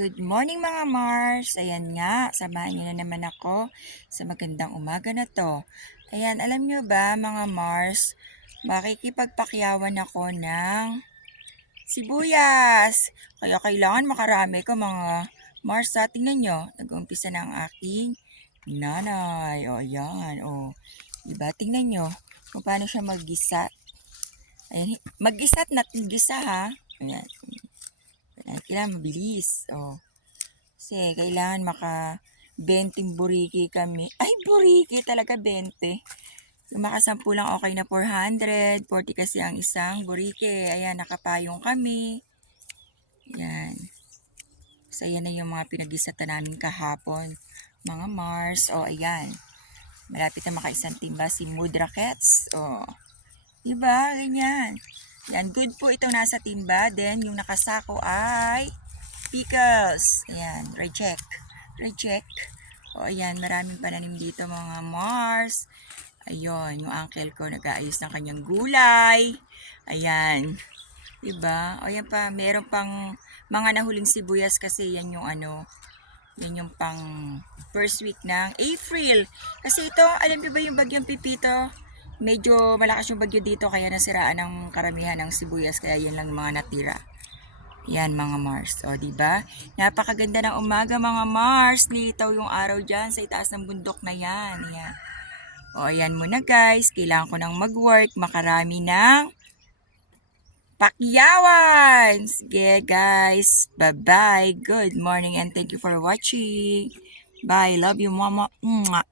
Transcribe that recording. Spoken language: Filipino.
Good morning mga Mars! Ayan nga, samahan niyo na naman ako sa magandang umaga na to. Ayan, alam niyo ba mga Mars, makikipagpakyawan ako ng sibuyas. Kaya kailangan makarami ko mga Mars. Tingnan niyo, nag-uumpisa na ang aking nanay. O, ayan. O, diba? Tingnan niyo kung paano siya mag-gisa. Ayan, mag-gisa at nag-gisa ha. Ayan. Kailangan mabilis. O, kasi kailangan maka 20 buriki kami. Ay, buriki talaga 20. Yung makasampu lang okay na 400. 40 kasi ang isang buriki. Ayan, nakapayong kami. Ayan. So, ayan na yung mga pinag-isata namin kahapon. Mga Mars. O, ayan. Malapit na makaisang timba si Mood Rockets. O, diba? Ganyan. Yan, good po itong nasa timba. Then, yung nakasako ay pickles. Ayan, reject. O, ayan, maraming pananim dito mga Mars. Ayun, yung uncle ko nag-aayos ng kanyang gulay. Ayan. Diba? O, yan pa, meron pang mga nahuling sibuyas kasi yan yung yan yung pang first week ng April. Kasi ito, alam niyo ba yung bagyong Pipito? Medyo malakas yung bagyo dito kaya nasiraan ng karamihan ng sibuyas kaya yan lang mga natira. Yan mga Mars. O, diba? Napakaganda ng umaga mga Mars. Litaw yung araw dyan sa itaas ng bundok na yan. Ayan. O, ayan muna guys. Kailangan ko nang mag-work. Makarami ng pakyawan. Sige guys. Bye-bye. Good morning and thank you for watching. Bye. Love you mama. Mwah.